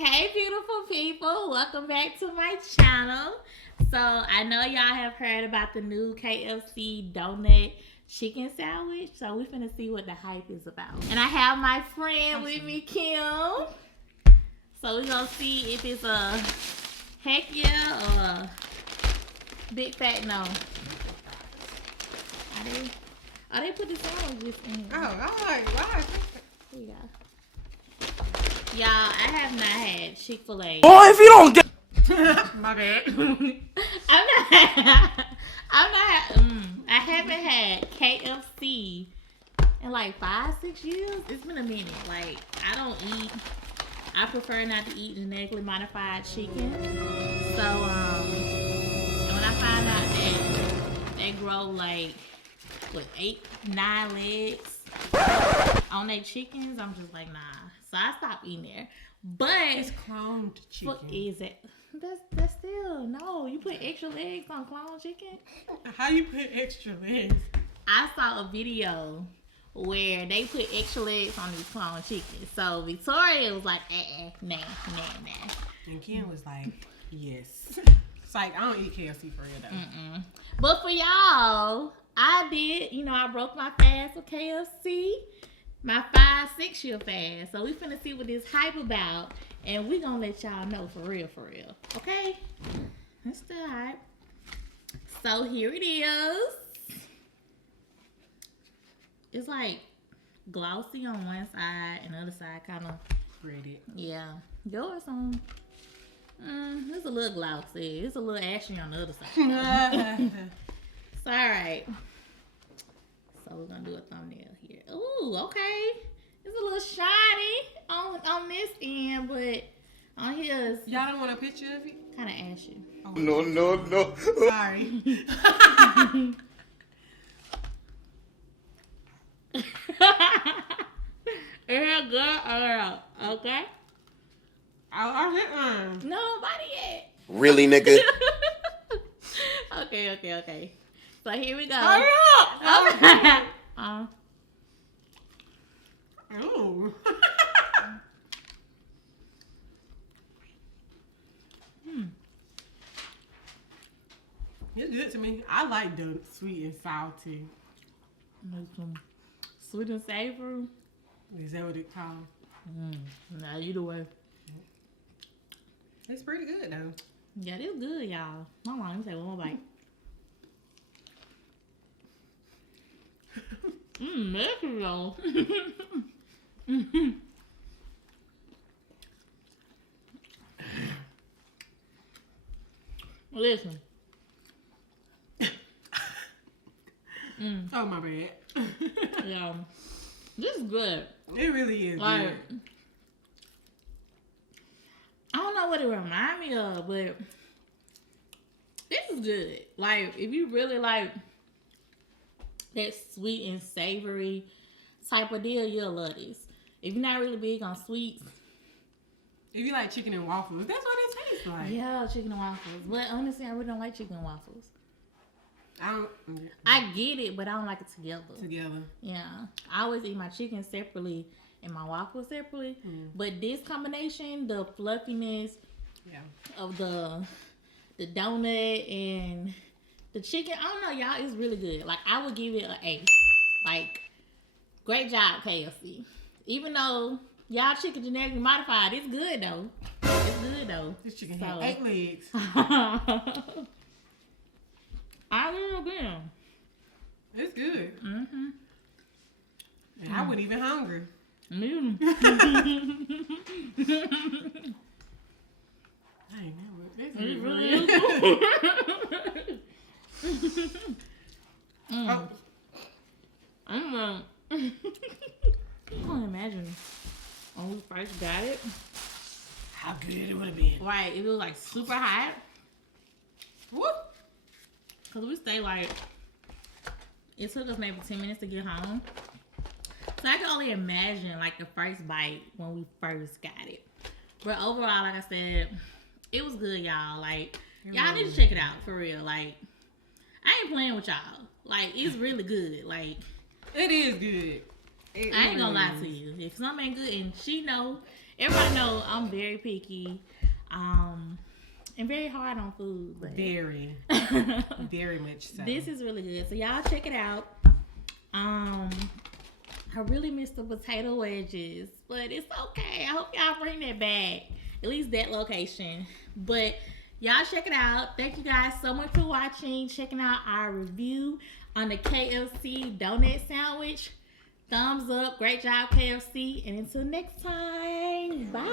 Hey, beautiful people. Welcome back to my channel. So, I know y'all have heard about the new KFC donut chicken sandwich. So, we finna see what the hype is about. And I have my friend with me, Kim. So, we gonna see if it's a heck yeah or a big fat no. They put the sandwiches in here. Oh, I'm like, why? Here we go. Y'all, I have not had Chick-fil-A. Oh, if you don't get My bad. I haven't had KFC in like 5-6 years. It's been a minute. Like, I prefer not to eat genetically modified chicken. So, and when I find out that they grow like, 8-9 legs on their chickens, I'm just like, nah. So I stopped eating there. But It's cloned chicken. what is it? That's still no. You put extra legs on clone chicken? How you put extra legs? I saw a video where they put extra legs on these clone chickens. So Victoria was like, nah. And Kim was like, yes. It's like, I don't eat KFC for real though. Mm-mm. But for y'all, I did. I broke my fast with KFC. My 5-6 year fast. So we finna see what this hype about. And we gonna let y'all know for real. Okay? It's still hype. So here it is. It's like glossy on one side and the other side kind of Pretty. yeah. Yours on it's a little glossy. It's a little ashy on the other side. It's alright. So we're gonna do a thumbnail here. Ooh, okay. It's a little shiny on this end, but on here Y'all don't want a picture of it? kind of ashy. Oh, no. Sorry. It's good. Okay. I hit Nobody yet. Really, nigga? Okay. So here we go. Hurry up! Ooh. It's good to me. I like the sweet and salty. Make some sweet and savory. Is that what it's called? Nah, either way. It's pretty good though. Yeah, it is good, y'all. Hold on, let me take one more bite. Messy though. Listen. Oh my bad. Yeah. This is good. It really is Like, good. I don't know what it reminds me of, but this is good. Like, if you really like that sweet and savory type of deal, you'll love this. If you're not really big on sweets, If you like chicken and waffles, that's what it tastes like. yeah, chicken and waffles. But honestly, I really don't like chicken and waffles. I get it, but I don't like it together. together. Yeah, I always eat my chicken separately and my waffles separately. But this combination, the fluffiness Yeah. of the donut and the chicken, I don't know, y'all, it's really good. Like, I would give it an A. Like, great job, KFC. Even though y'all chicken genetically modified, it's good though. This chicken had 8 legs. I will again. It's good. Mm-hmm. And I wasn't even hungry. Mm. Dang, this It is really really is. Oh, I can't imagine when we first got it. how good it would have been. Right, it was like super hot. Whoop. Cause we stayed like, it took us maybe 10 minutes to get home. So I can only imagine like the first bite when we first got it. But overall, like I said, it was good, y'all. Like, y'all need to check it out for real. Like, I ain't playing with y'all. Like, it's really good. Like, It is good. I ain't gonna lie to you. If something ain't good, and she know, Everybody know I'm very picky, and very hard on food. But Very, very much so. this is really good. So y'all check it out. I really miss the potato wedges, but it's okay. I hope y'all bring that back. At least that location. But y'all check it out. Thank you guys so much for watching. Checking out our review on the KFC donut sandwich. Thumbs up. Great job, KFC. And until next time, bye.